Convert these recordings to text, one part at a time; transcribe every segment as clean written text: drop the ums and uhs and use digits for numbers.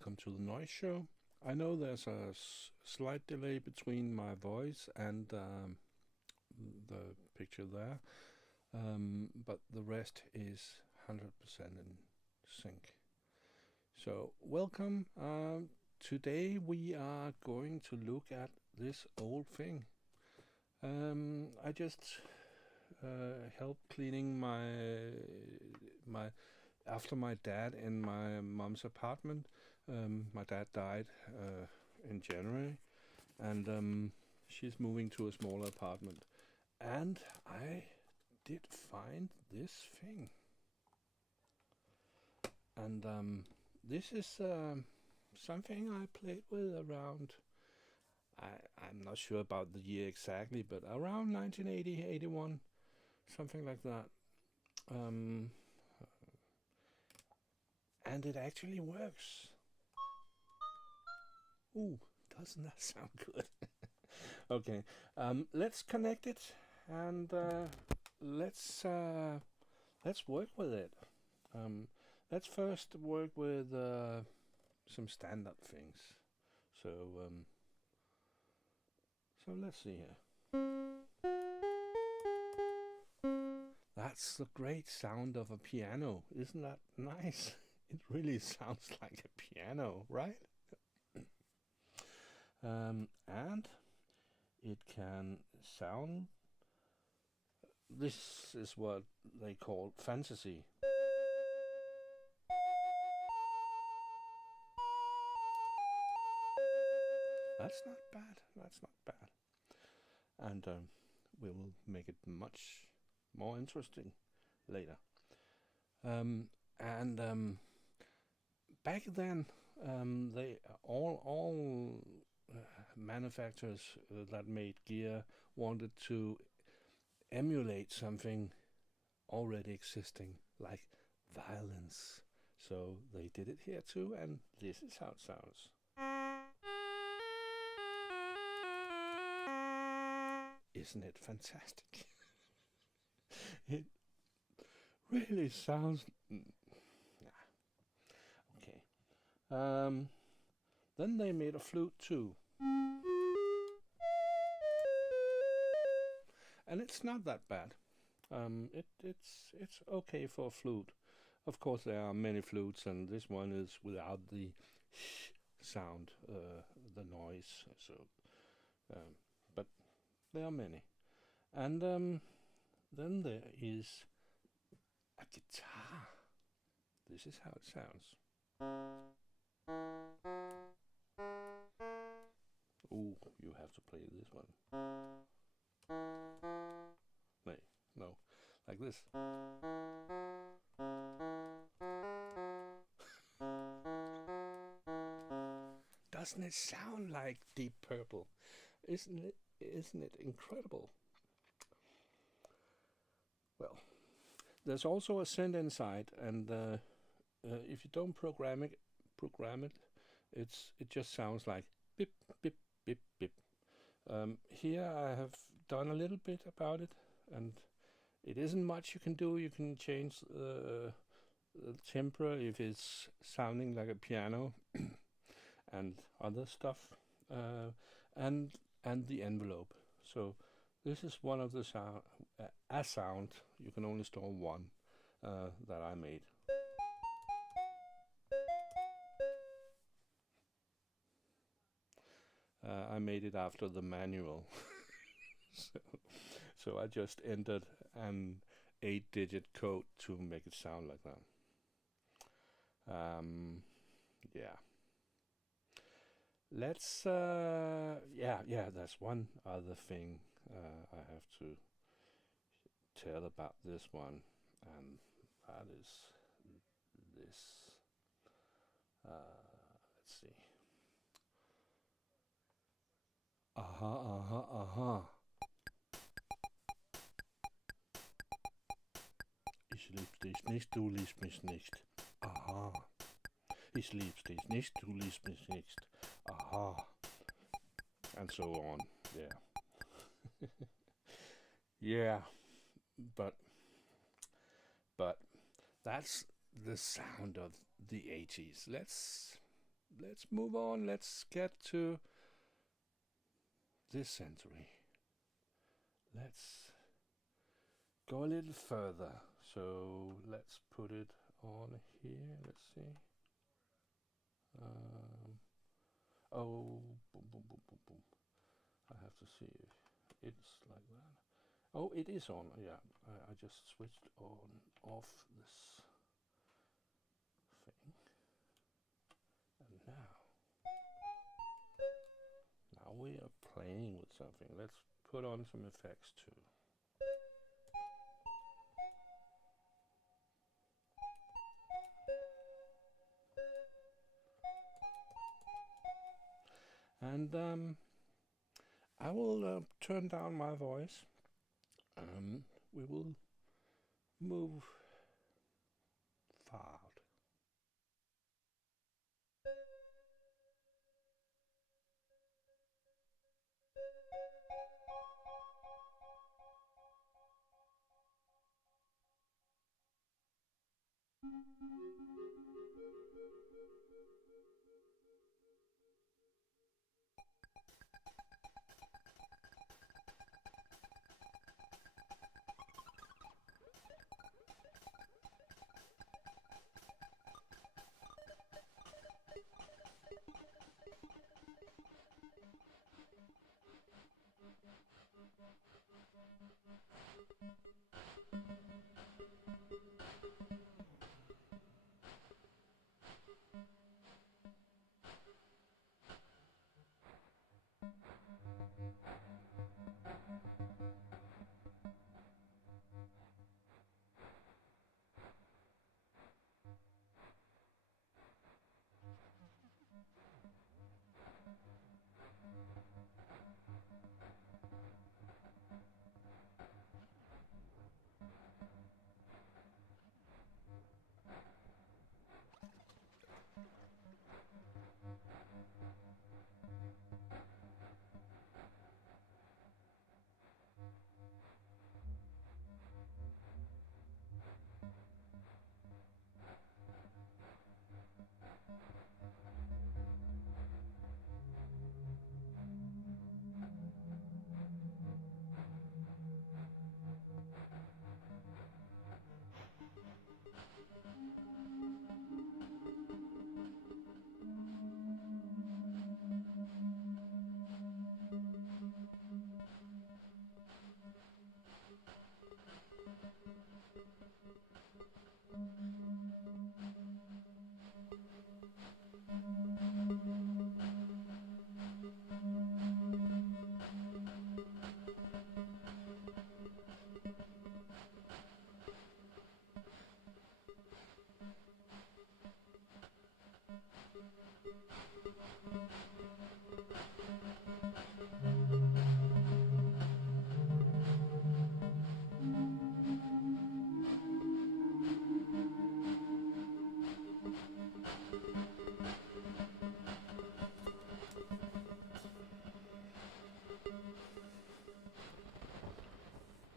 welcome to the Noise Show. I know there's a slight delay between my voice and the picture there, but the rest is 100% in sync. So welcome. Today we are going to look at this old thing. I just helped cleaning my after my dad in my mom's apartment. My dad died in January, and she's moving to a smaller apartment. And I did find this thing. And this is something I played with around, I'm not sure about the year exactly, but around 1980, 81, something like that. And it actually works. Ooh, doesn't that sound good? Okay, let's connect it and let's work with it. Let's first work with some standard things. So let's see here. That's the great sound of a piano. Isn't that nice? It really sounds like a piano, right? And it can sound. This is what they call fantasy. That's not bad. That's not bad. And we will make it much more interesting later. Back then, they all manufacturers that made gear wanted to emulate something already existing, like violence. So they did it here too, and this is how it sounds. Isn't it fantastic? It really sounds. Okay. Then they made a flute too. And it's not that bad. It's okay for a flute. Of course, there are many flutes, and this one is without the sound, the noise. So, but there are many. And then there is a guitar. This is how it sounds. Ooh, you have to play this one. No, like this. Doesn't it sound like Deep Purple? Isn't it incredible? Well, there's also a synth inside, and if you don't program it, it just sounds like beep beep beep beep. Here I have done a little bit about it, and it isn't much you can do. You can change the tempo if it's sounding like a piano, and other stuff, and the envelope. So this is one of the sound. A sound you can only store one that I made. I made it after the manual. So I just entered an 8-digit code to make it sound like that. Yeah. Let's that's one other thing I have to tell about this one, and that is this. Let's see. Aha, aha, aha. Ich lieb dich nicht, du liebst mich nicht. Aha. Ich lieb dich nicht, du liebst mich nicht. Aha. And so on. Yeah. Yeah. But that's the sound of the 80s. Let's let's move on. Let's get to this century. Let's go a little further. So let's put it on here. Let's see. Oh, boom, boom, boom, boom, boom. I have to see if it's like that. Oh, it is on. Yeah, I just switched on off this thing, and now we are playing with something. Let's put on some effects too. And I will turn down my voice. We will move forward.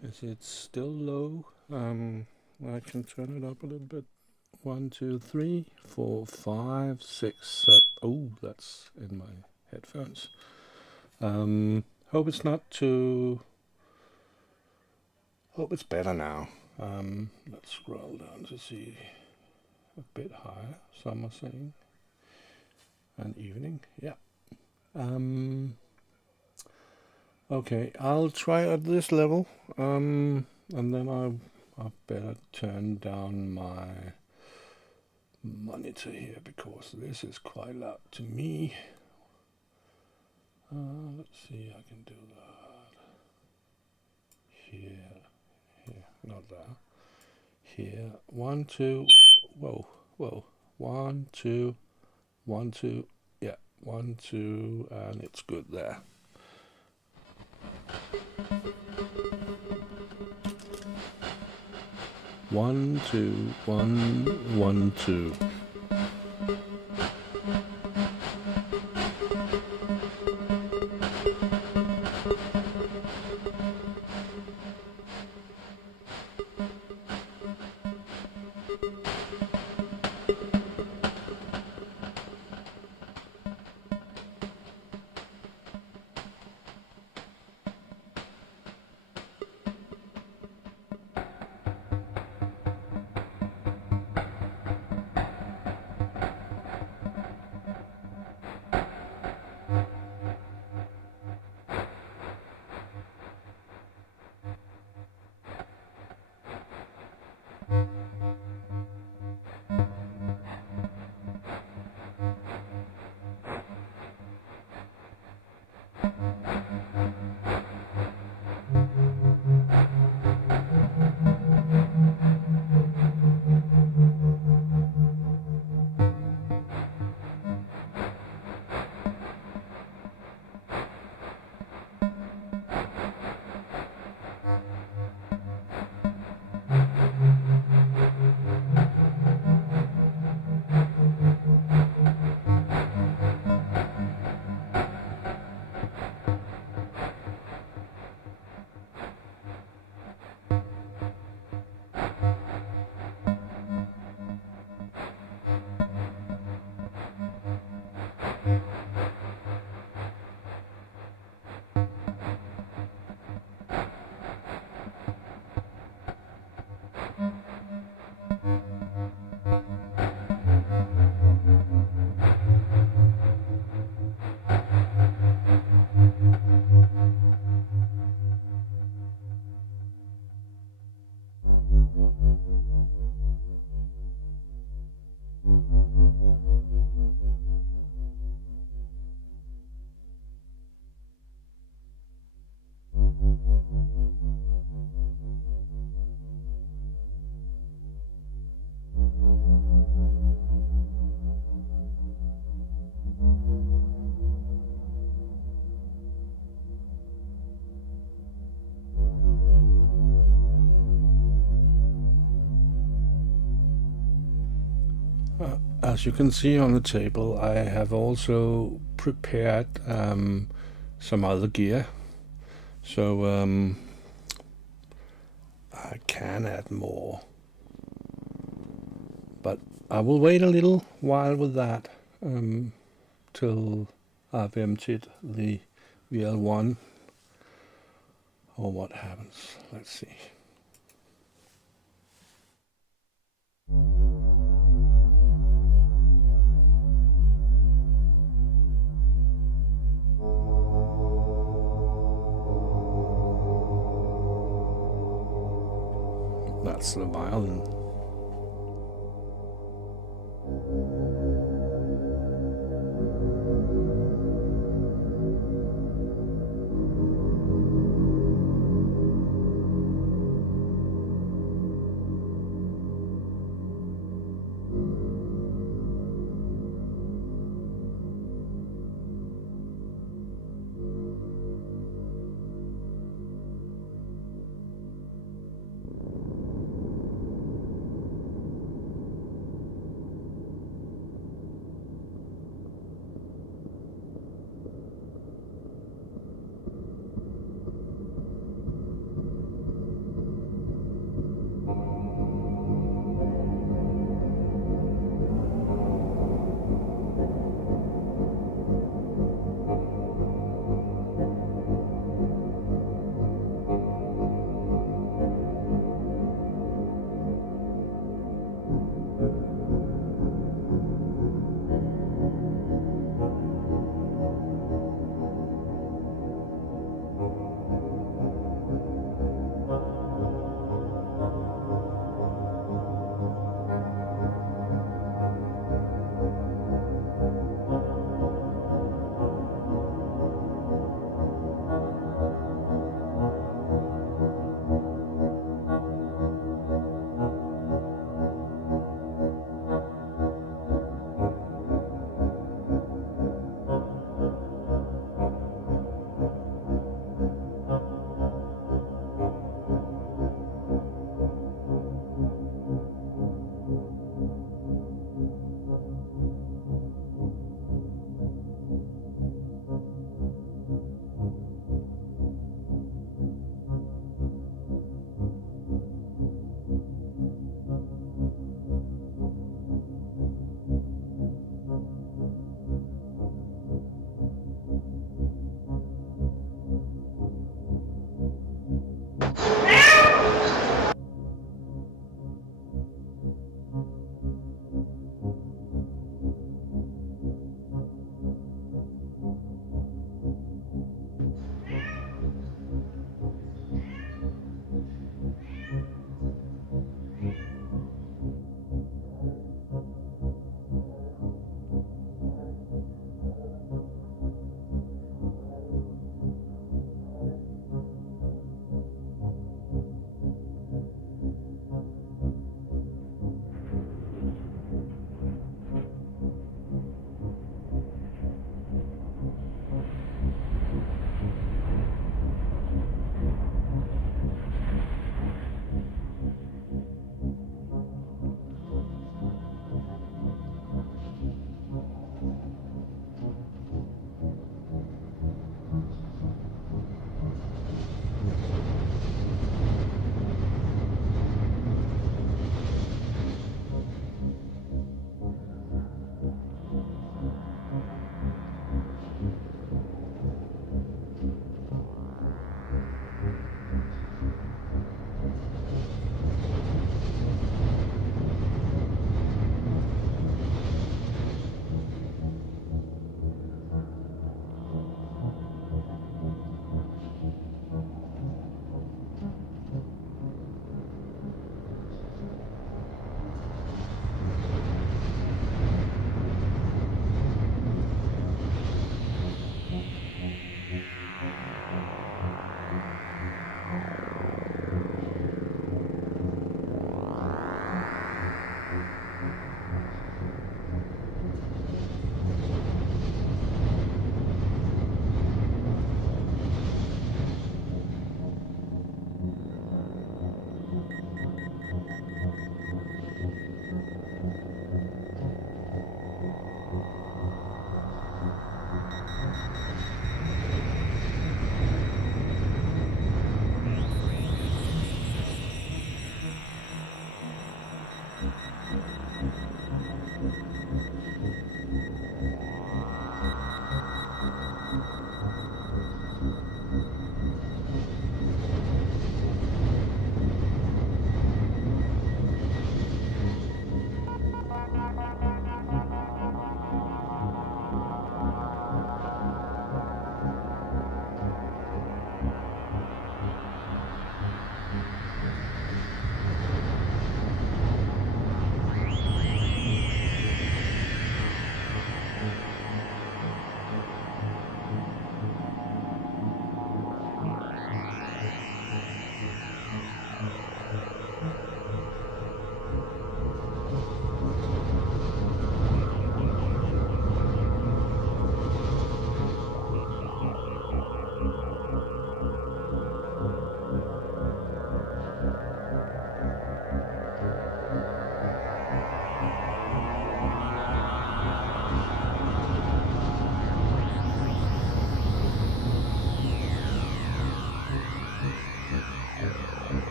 Is it still low? I can turn it up a little bit. 1, 2, 3, 4, 5, 6, 7. Oh, that's in my headphones. Hope it's not too. Hope it's better now. Let's scroll down to see a bit higher. Some are saying. And evening, yeah. Okay, I'll try at this level, and then I better turn down my monitor here because this is quite loud to me. Let's see, I can do that. Here, not there. Here, 1, 2, whoa, 1, 2, 1, 2, yeah, 1, 2, and it's good there. One, two, 1, 1, 2. As you can see on the table, I have also prepared some other gear, so I can add more, but I will wait a little while with that till I've emptied the VL-1 or what happens. Let's see. That's the violin.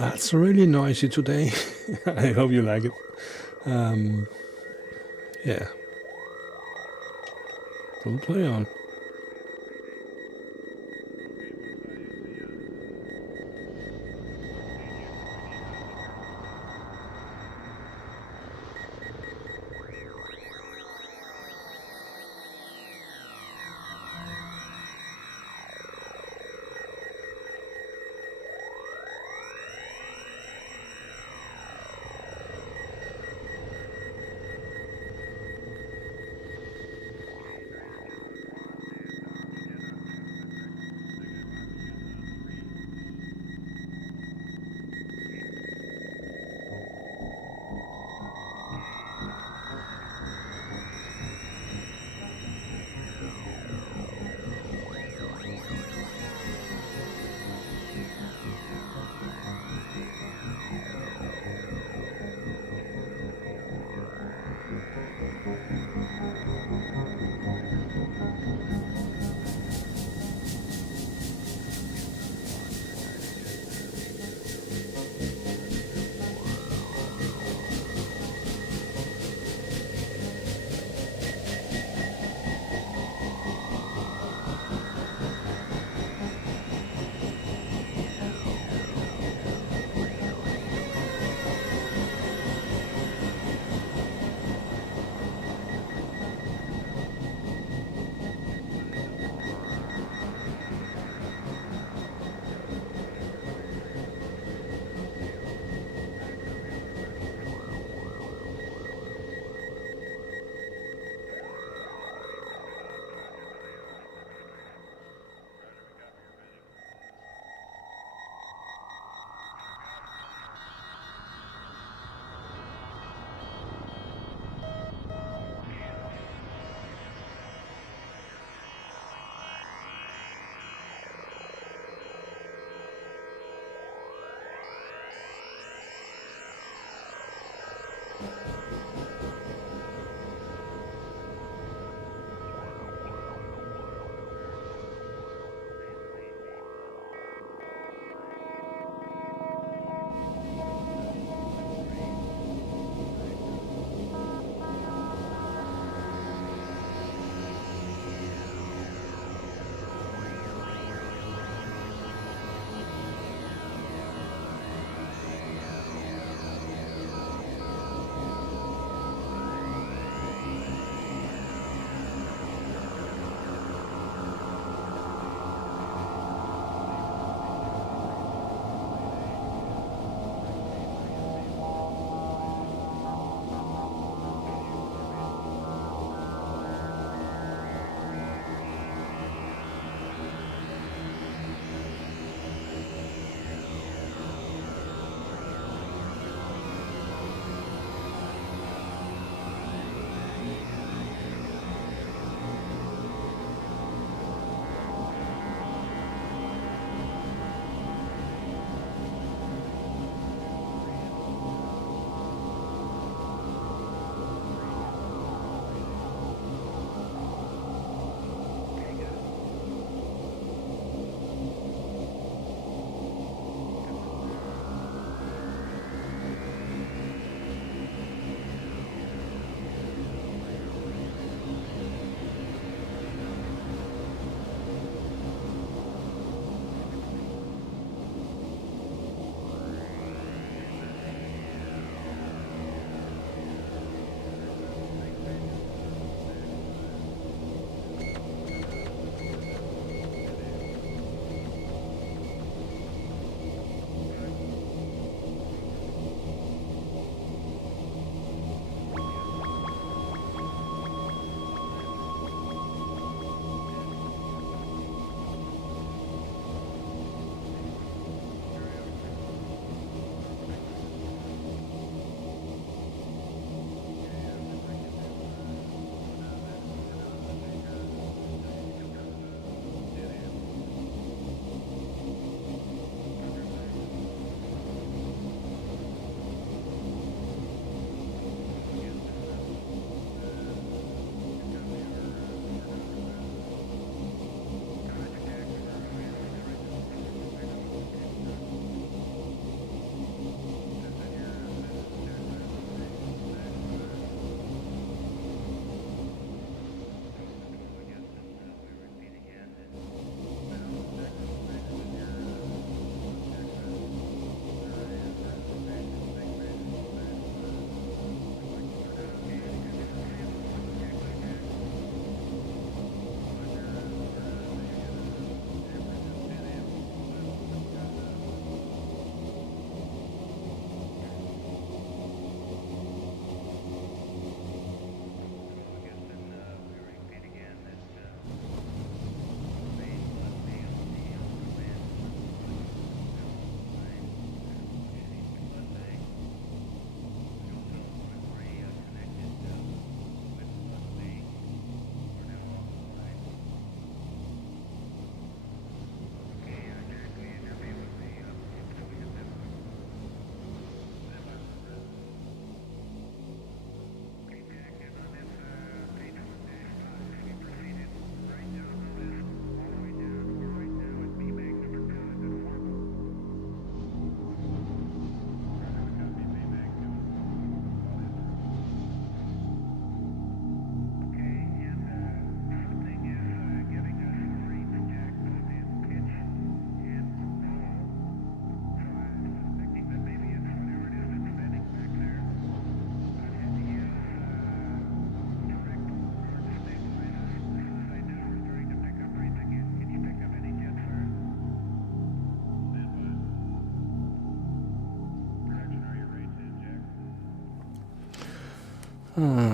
That's really noisy today. I hope you like it. Yeah. We'll play on.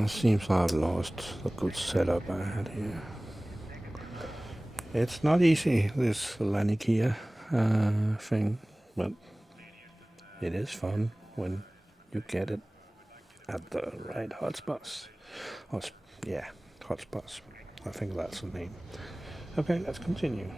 Seems I've lost the good setup I had here. It's not easy, this Lanikia thing, but it is fun when you get it at the right hotspots. Yeah, hotspots. I think that's the name. Okay, let's continue.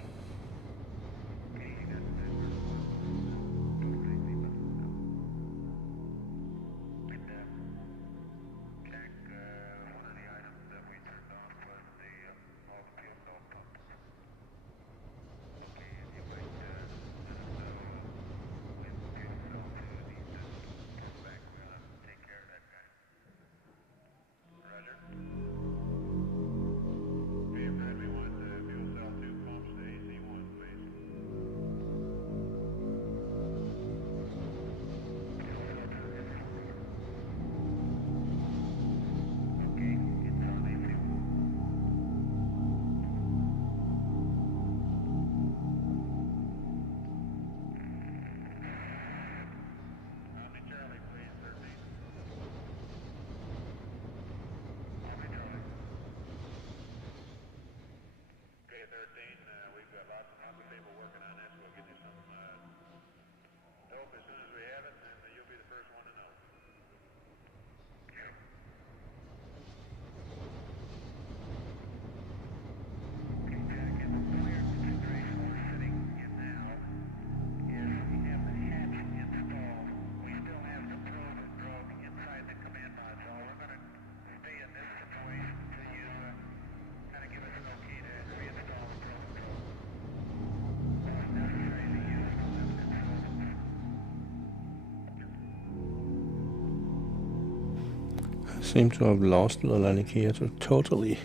Seem to have lost the Lanikia totally.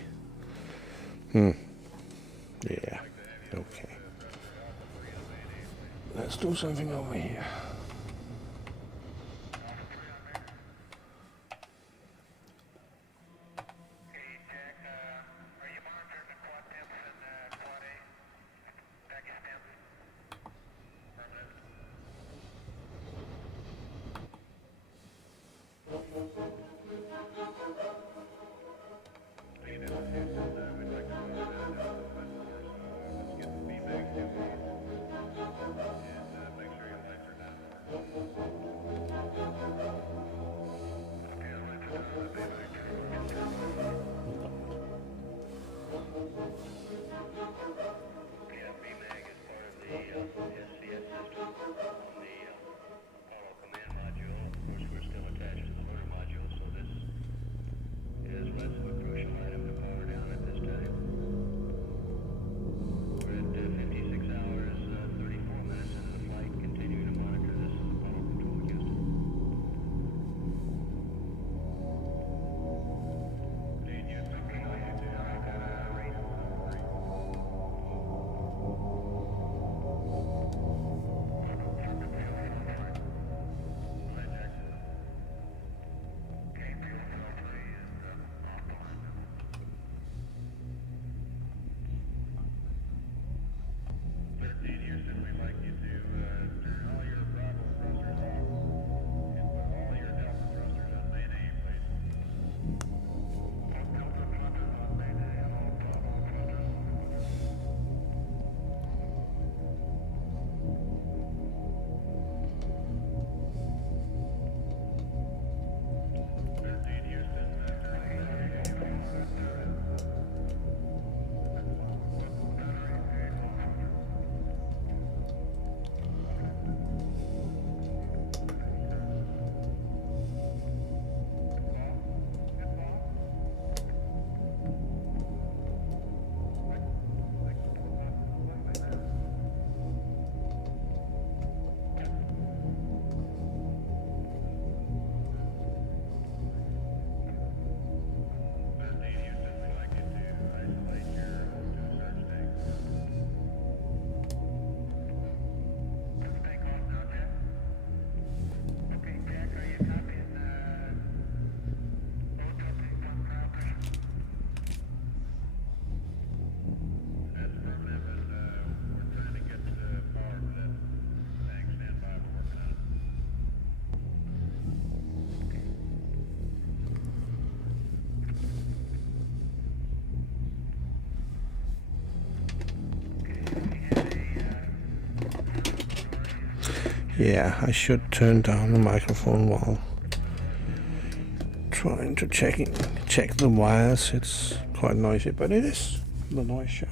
Yeah. Okay. Let's do something over here. Yeah, I should turn down the microphone while trying to check the wires. It's quite noisy, but it is the noise show.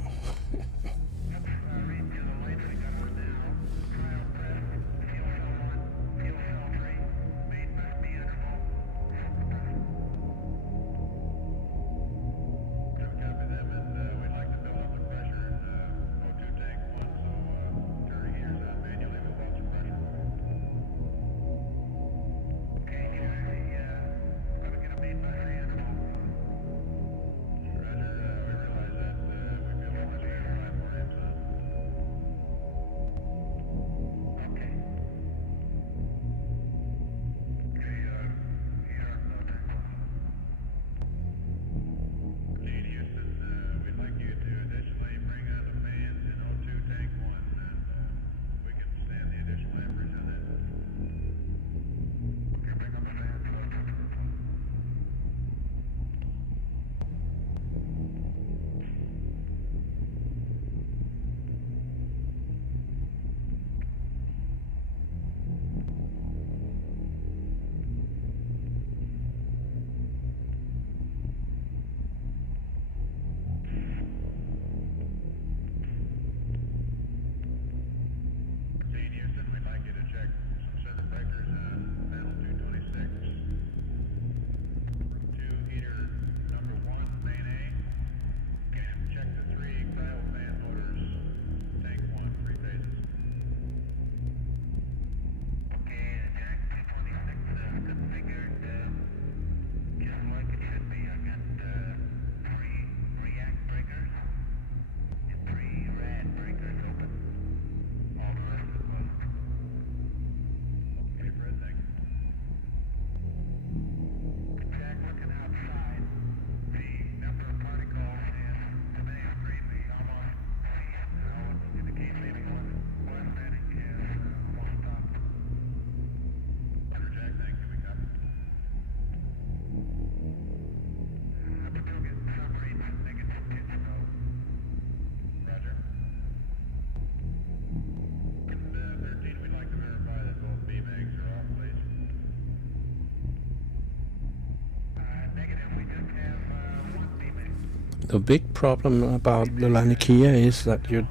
The big problem about the Lanikia is that you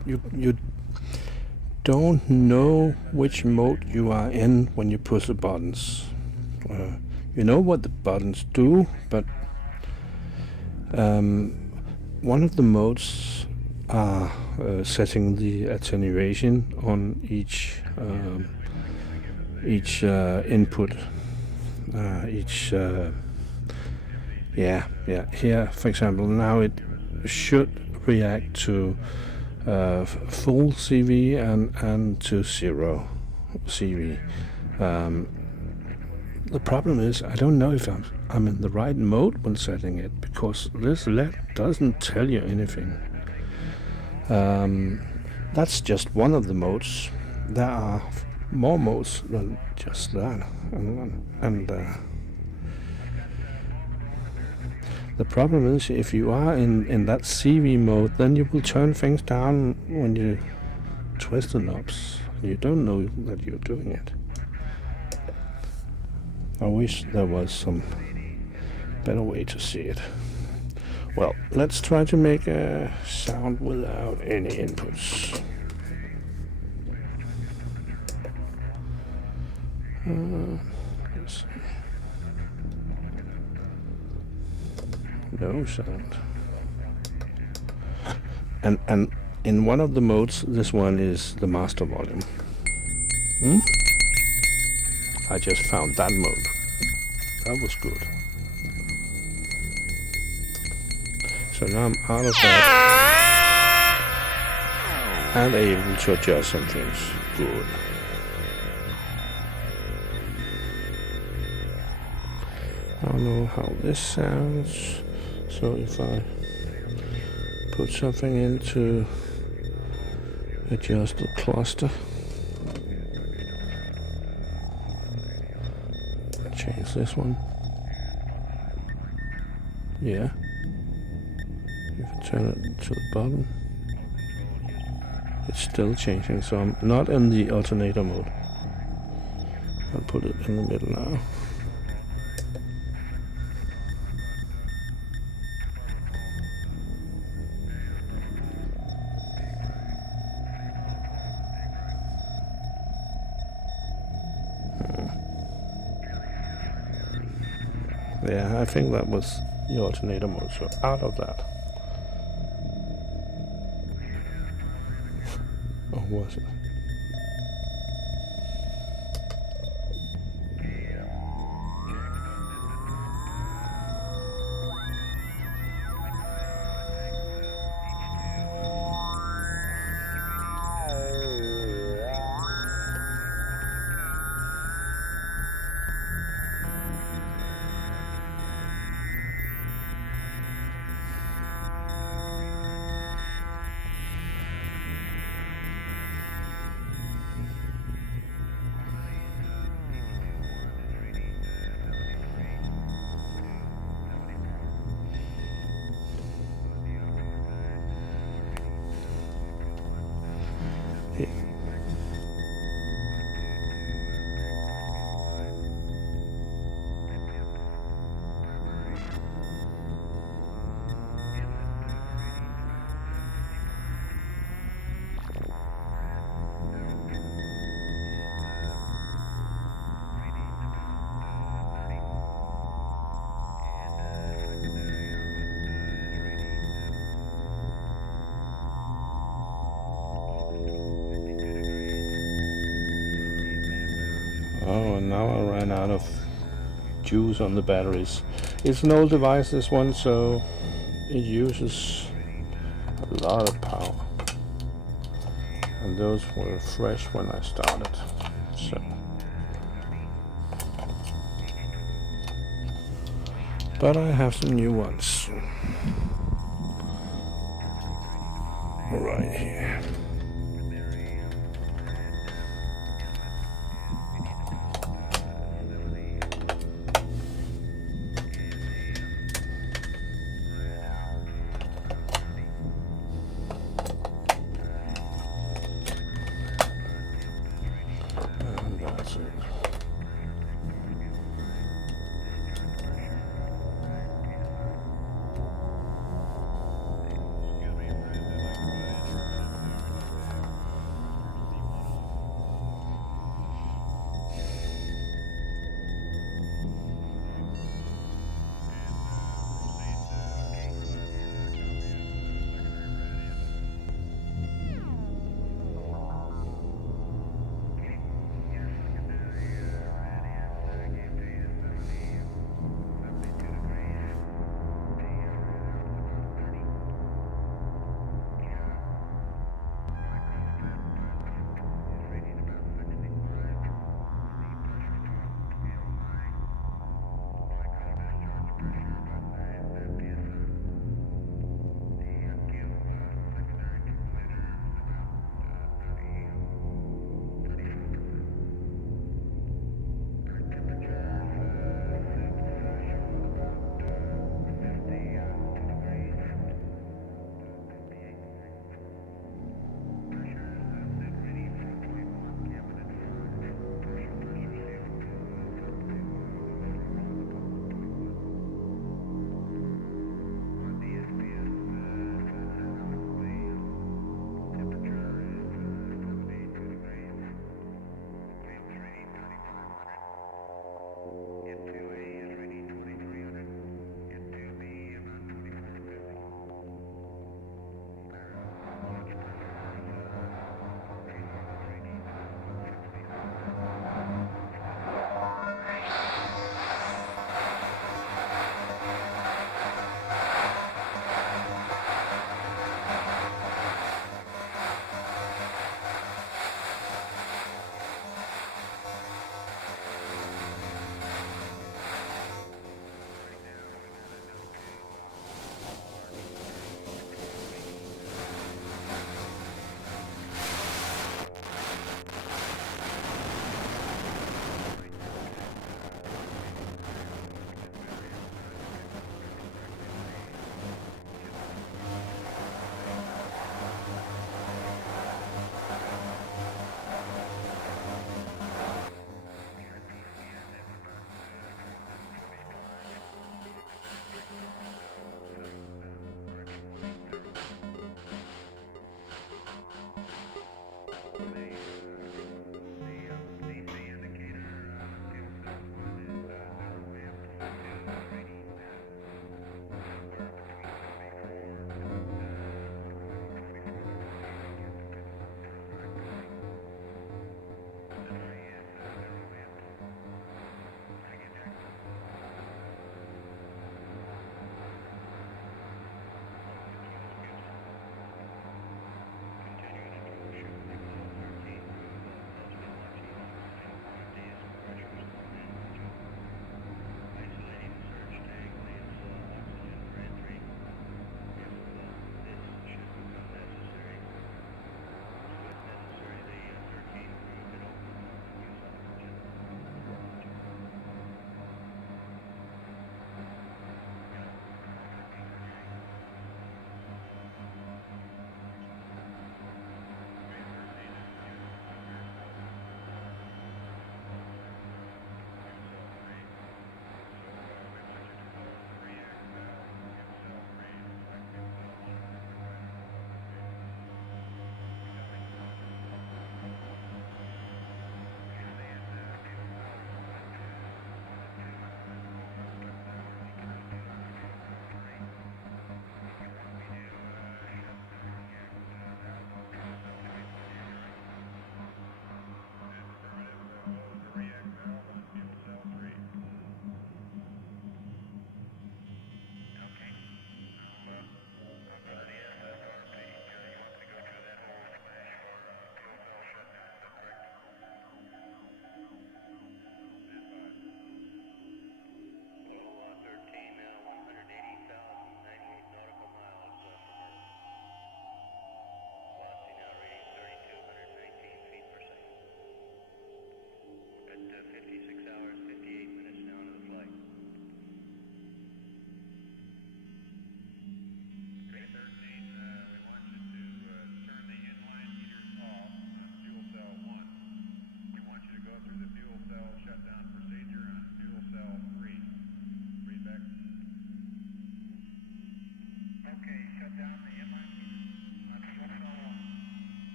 don't know which mode you are in when you push the buttons. You know what the buttons do, but one of the modes are setting the attenuation on each input, here for example now it should react to full CV and to zero CV. The problem is I don't know if I'm in the right mode when setting it, because this LED doesn't tell you anything. That's just one of the modes. There are more modes than just that, and the problem is if you are in that CV mode, then you will turn things down when you twist the knobs. You don't know that you're doing it. I wish there was some better way to see it. Well, let's try to make a sound without any inputs. Let's see. No sound. And in one of the modes, this one is the master volume. I just found that mode. That was good. So now I'm out of that and able to adjust some things. Good. I don't know how this sounds. So if I put something in to adjust the cluster, change this one. Yeah. If I turn it to the bottom, it's still changing, so I'm not in the alternator mode. I'll put it in the middle now. Yeah, I think that was the alternator motor out of that. Or was it? Oh, and now I ran out of juice on the batteries. It's an old device, this one, so it uses a lot of power. And those were fresh when I started. So, but I have some new ones right here.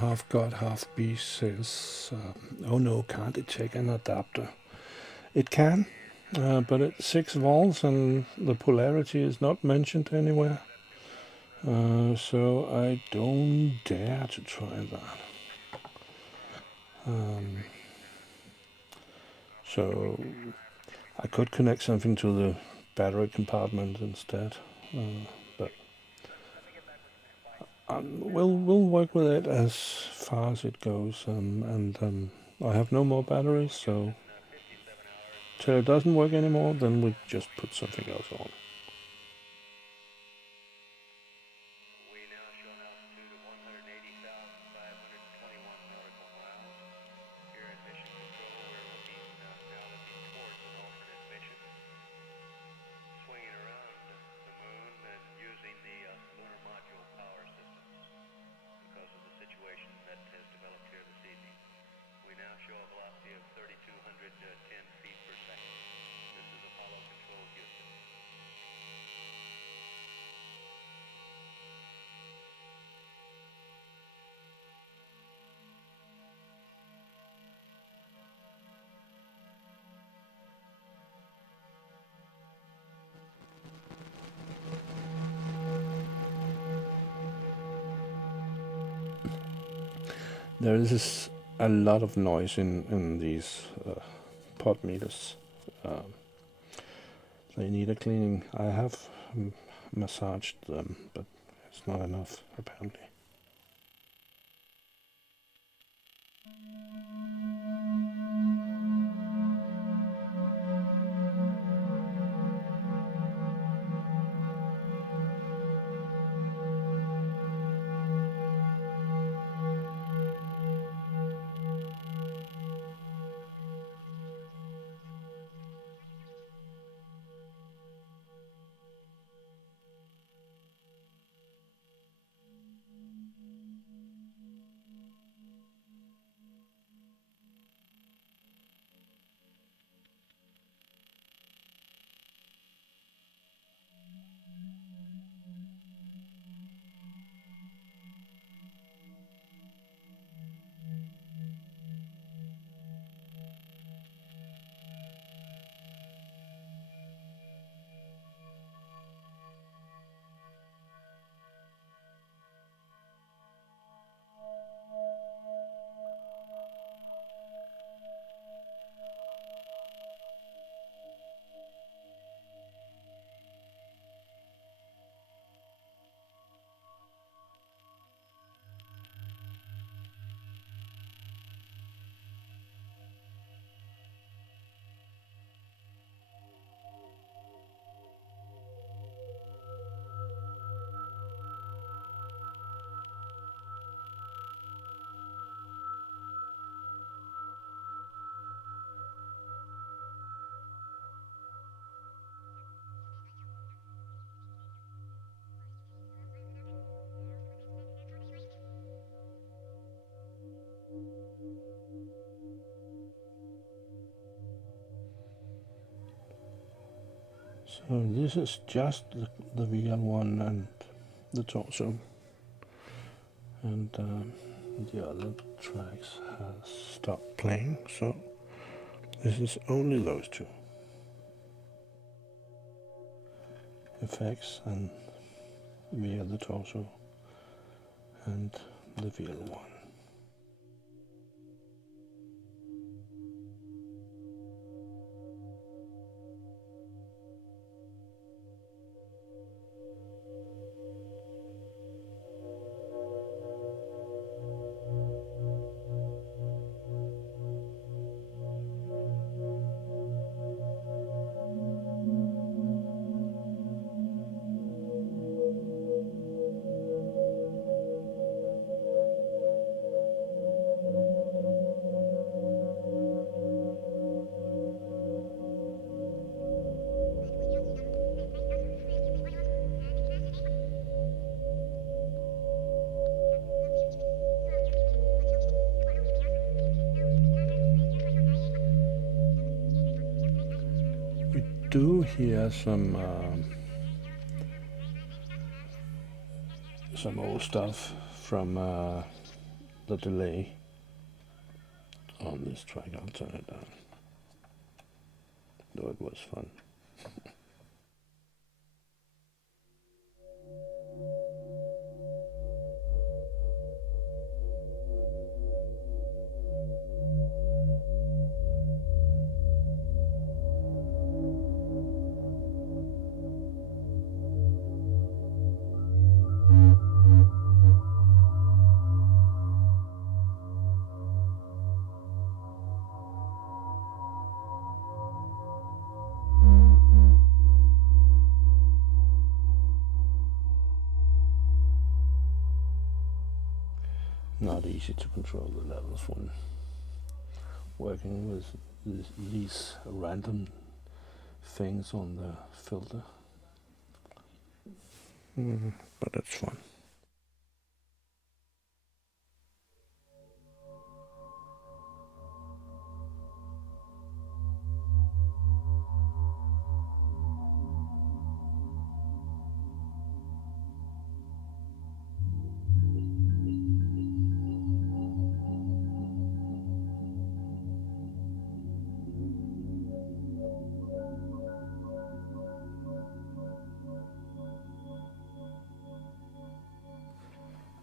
Half God, half beast says, oh no, can't it take an adapter? It can, but it's 6 volts and the polarity is not mentioned anywhere. So I don't dare to try that. So I could connect something to the battery compartment instead, but we'll work with it as far as it goes, and I have no more batteries, so till it doesn't work anymore, then we just put something else on. There is a lot of noise in these pod meters. They need a cleaning. I have massaged them, but it's not enough apparently. So this is just the VL-1 and the torso, and the other tracks has stopped playing, so this is only those two effects and via the torso and the VL-1. Do hear some old stuff from the delay on this track. I'll turn it down, though it was fun. not easy to control the levels when working with these random things on the filter. But that's fun.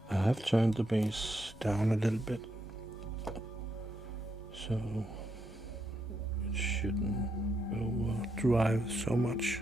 I have turned the bass down a little bit, so it shouldn't overdrive so much.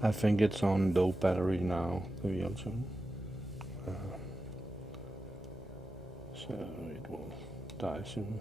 I think it's on low battery now, the VL-2. So it will die soon.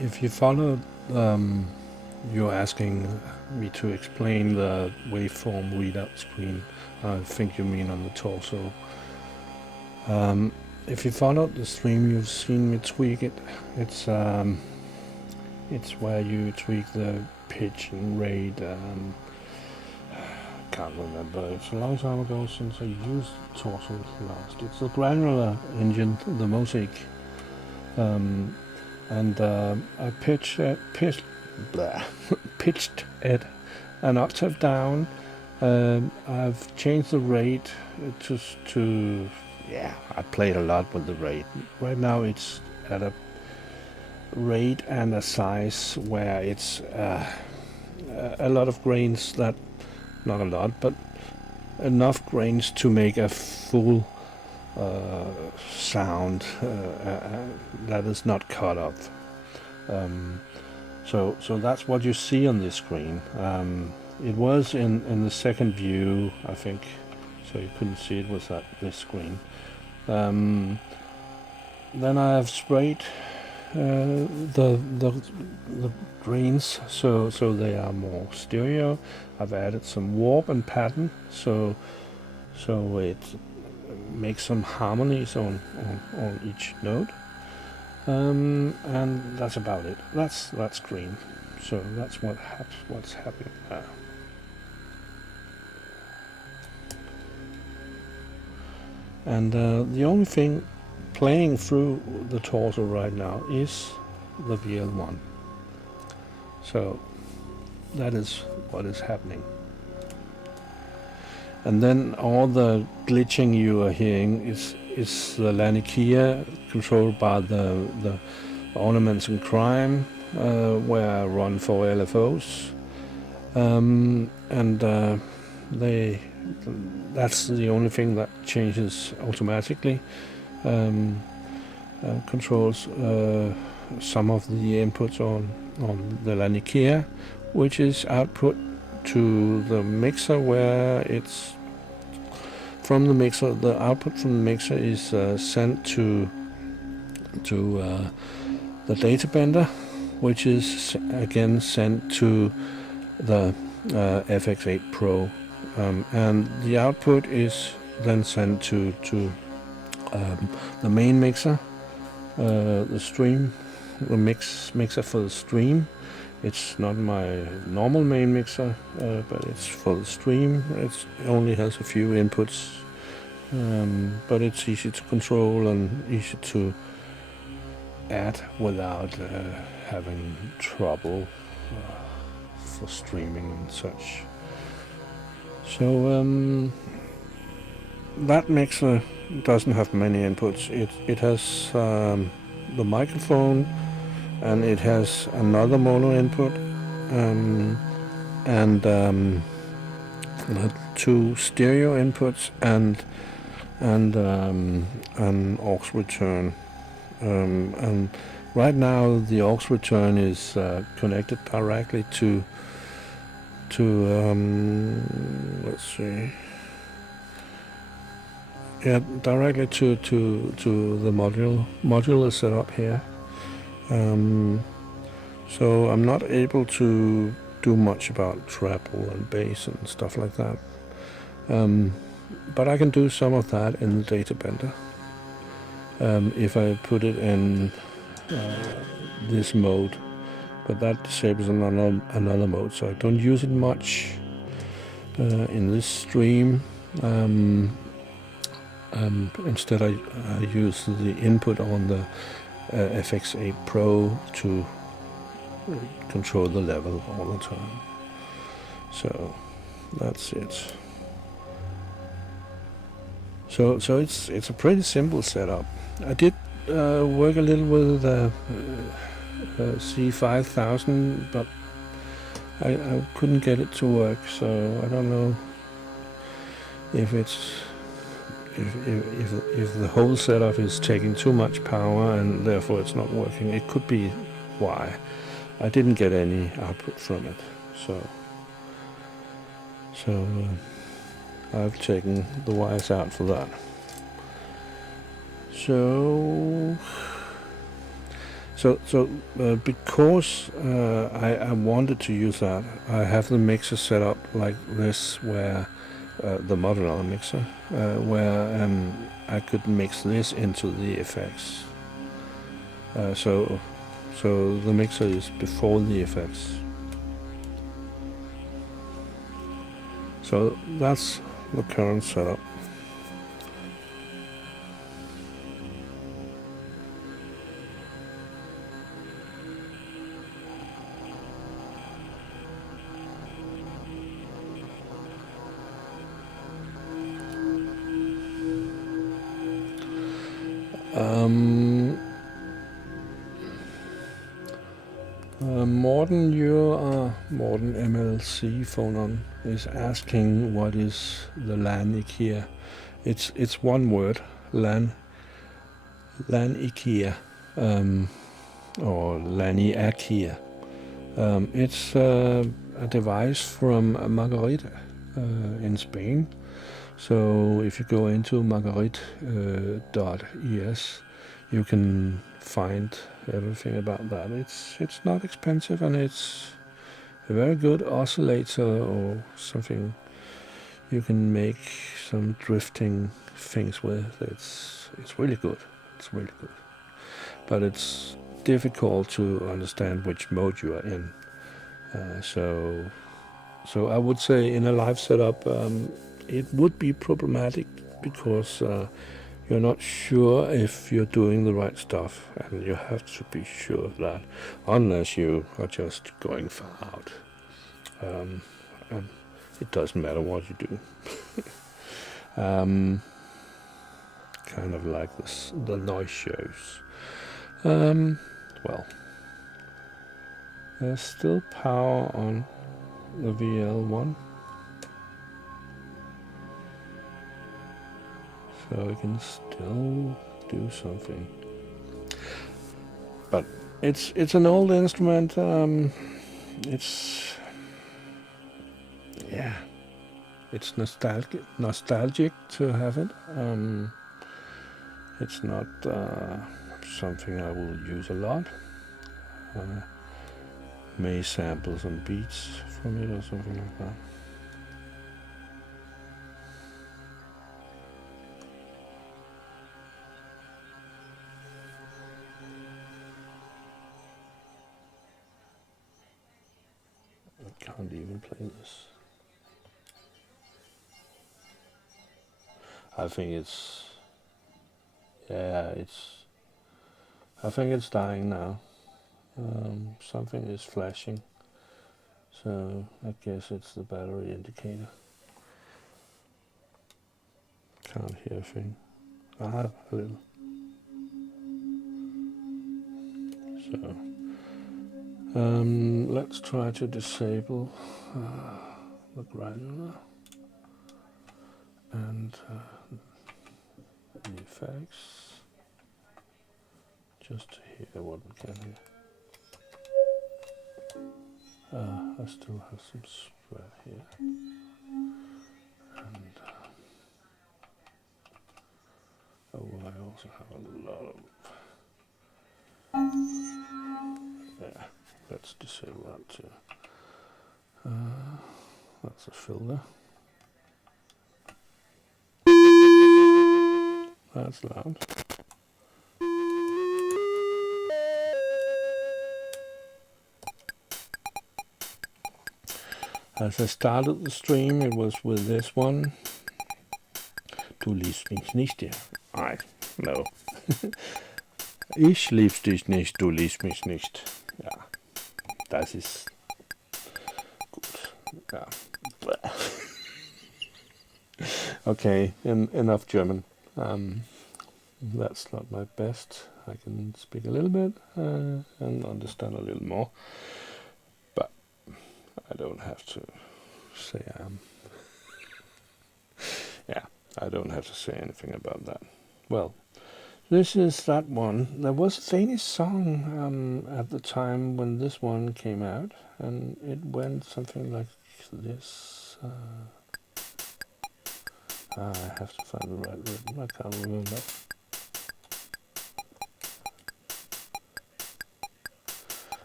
If you followed, you're asking me to explain the waveform readout screen. I think you mean on the torso. If you followed the stream, you've seen me tweak it. It's where you tweak the pitch and rate. Can't remember. It's a long time ago since I used torso last. It's the granular engine, the Mosaic. I pitched it an octave down. I've changed the rate to yeah, I played a lot with the rate. Right now it's at a rate and a size where it's a lot of grains, that not a lot, but enough grains to make a full sound that is not cut off. So that's what you see on this screen. It was in the second view, I think, so you couldn't see it was at this screen. Then I have sprayed the grains so they are more stereo. I've added some warp and pattern so it makes some harmonies on each note. And that's about it. That's green. So that's what's happening now. And the only thing playing through the torso right now is the VL-1. So that is what is happening. And then all the glitching you are hearing is the Lanikia controlled by the ornaments and crime, where I run 4 LFOs, that's the only thing that changes automatically. Controls some of the inputs on the Lanikia, which is output to the mixer, where it's from the mixer. The output from the mixer is sent to the data bender, which is again sent to the FX8 Pro, and the output is then sent to the main mixer, the stream, the mixer for the stream. It's not my normal main mixer, but it's for the stream. It only has a few inputs, but it's easy to control and easy to add without having trouble for streaming and such. So that mixer doesn't have many inputs. It has the microphone, and it has another mono input, and 2 stereo inputs, and an aux return. And right now the aux return is connected directly to let's see. Yeah, directly to the modular setup here. So I'm not able to do much about treble and bass and stuff like that. But I can do some of that in the data bender. If I put it in this mode, but that disables another mode, so I don't use it much in this stream. Instead I use the input on the FX8 Pro to control the level all the time. So that's it. So it's a pretty simple setup. I did work a little with C5000, but I couldn't get it to work. So I don't know if the whole setup is taking too much power and therefore it's not working. It could be why. I didn't get any output from it, so I've taken the wires out for Because I wanted to use that, I have the mixer set up like this, where the modular mixer, where I could mix this into the effects. So the mixer is before the effects. So that's the current setup. Morten MLC phone on is asking what is the LAN IKEA. It's one word, LAN IKEA, or LAN IKEA. It's a device from Marguerite in Spain. So if you go into marguerite.es, you can find everything about that. It's not expensive, and it's a very good oscillator or something you can make some drifting things with. It's really good. It's really good. But it's difficult to understand which mode you are in. So I would say in a live setup, it would be problematic because you're not sure if you're doing the right stuff, and you have to be sure of that, unless you are just going far out. And it doesn't matter what you do. Kind of like this, the noise shows. Well, there's still power on the VL-1. So I can still do something. But it's an old instrument. It's nostalgic to have it. It's not something I will use a lot. May sample some beats from it or something like that. I can't even play this. I think it's dying now. Something is flashing, so I guess it's the battery indicator. Can't hear a thing. A little. So let's try to disable the granular and the effects, just to hear what we can hear. I still have some spread here, and I also have a lot of. Yeah, let's disable that too. That's a filter. That's loud. As I started the stream, it was with this one. Du liebst mich nicht, ja. No. Ich liebst dich nicht, du liebst mich nicht. Ja, das ist gut. Ja. Okay, enough German. That's not my best. I can speak a little bit and understand a little more, but I don't have to say I don't have to say anything about that. Well, this is that one. There was a Danish song at the time when this one came out, and it went something like this. I have to find the right rhythm. I can't remember.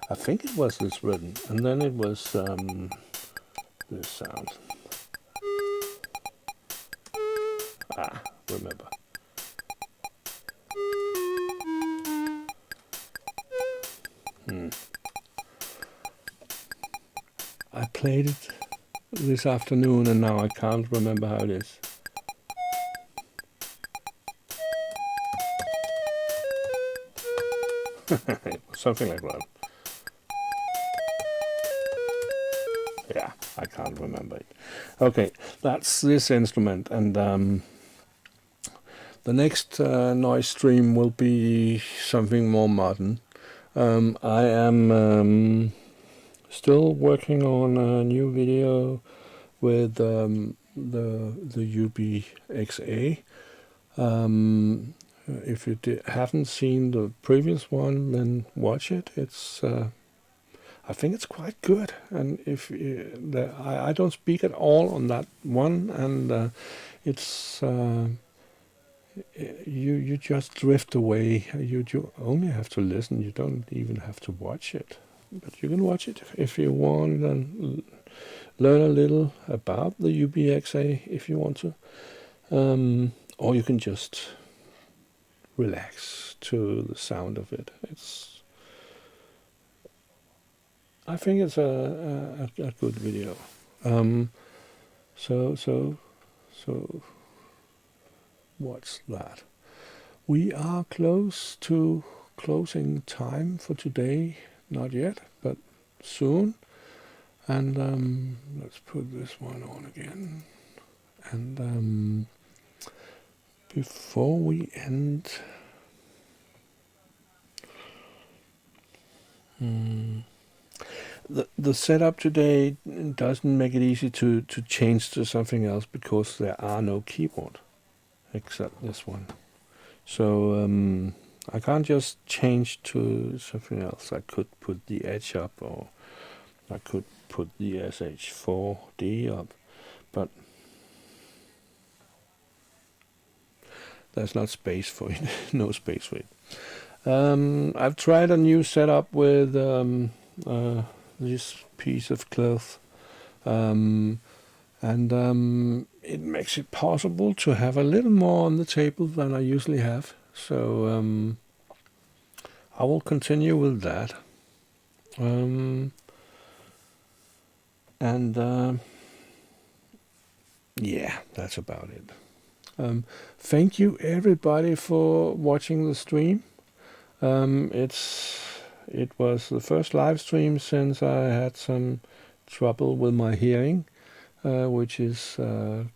I think it was this rhythm, and then it was this sound. Remember. I played it this afternoon and now I can't remember how it is. Something like that. Yeah, I can't remember it. Okay, that's this instrument, and the next noise stream will be something more modern. I am still working on a new video with the UBXA. If you haven't seen the previous one, then watch it. It's I think it's quite good, and if I don't speak at all on that one, and it's you just drift away. You only have to listen. You don't even have to watch it, but you can watch it if you want and learn a little about the UBXA if you want to, or you can just relax to the sound of it. I think it's a good video. So what's that? We are close to closing time for today. Not yet, but soon. And let's put this one on again. And before we end, the setup today doesn't make it easy to change to something else because there are no keyboard except this one. So I can't just change to something else. I could put the Edge up, or I could put the S-4D up, but there's not space for it. No space for it. I've tried a new setup with this piece of cloth, and it makes it possible to have a little more on the table than I usually have. So I will continue with that. Yeah, that's about it. Thank you everybody for watching the stream. It was the first live stream since I had some trouble with my hearing, which is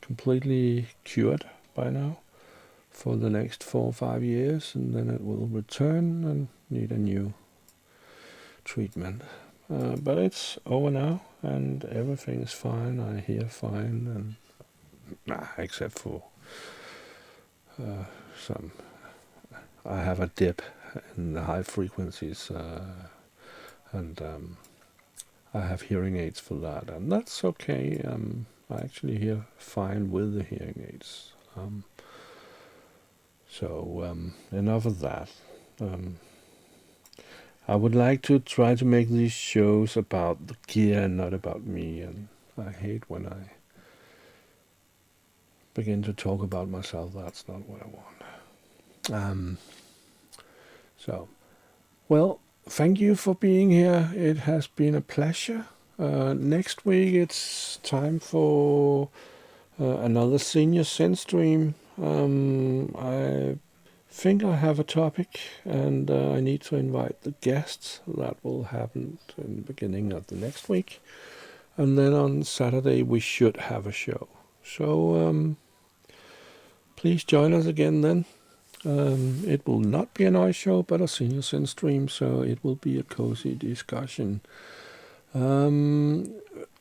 completely cured by now for the next 4 or 5 years, and then it will return and need a new treatment. But it's over now, and everything is fine. I hear fine, and except for some. I have a dip in the high frequencies, and I have hearing aids for that, and that's okay. I actually hear fine with the hearing aids. So enough of that. I would like to try to make these shows about the gear and not about me, and I hate when I begin to talk about myself. That's not what I want. So, well, thank you for being here. It has been a pleasure. Next week it's time for another senior Zen stream. I think I have a topic, and I need to invite the guests. That will happen in the beginning of the next week, and then on Saturday we should have a show. So please join us again then. It will not be a noise show, but a senior Zen stream, so it will be a cozy discussion.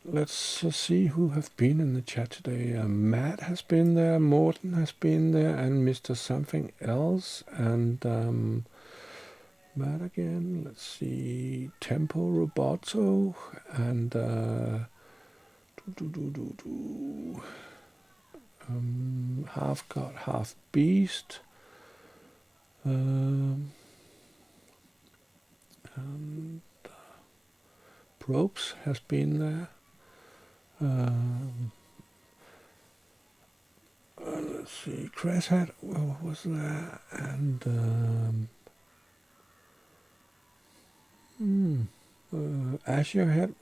Let's see who have been in the chat today. Matt has been there, Morten has been there, and Mr. Something Else, and Matt again. Let's see, Tempo Roboto, and Half God, Half Beast. And ropes has been there. Let's see, crash head was there, and azure head,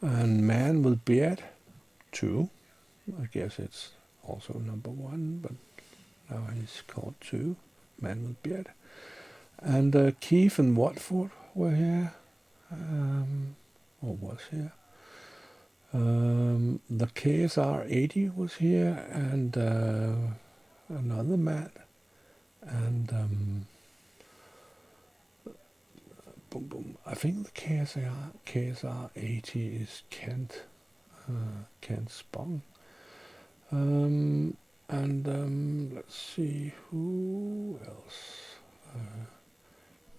and man with beard 2. I guess it's also number 1, but now he's called 2, man with beard. And Keith and Watford were here, or was here. The KSR-80 was here, and another Matt, and boom boom. I think the KSR-80 is Kent Spong. And let's see who else.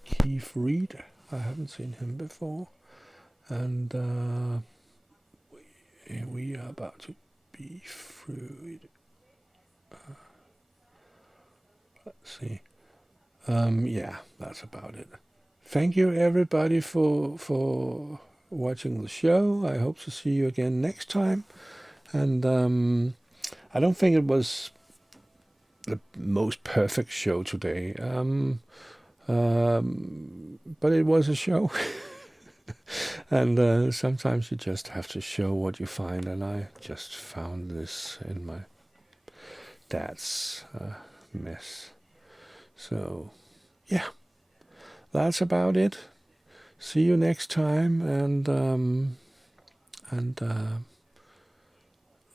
Keith Reed. I haven't seen him before, and we are about to be through it. Let's see. Yeah, that's about it. Thank you everybody for watching the show. I hope to see you again next time. And I don't think it was the most perfect show today, but it was a show. And sometimes you just have to show what you find, and I just found this in my dad's mess. So yeah, that's about it. See you next time, and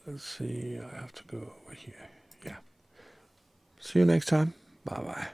let's see, I have to go over here. Yeah. See you next time. Bye bye.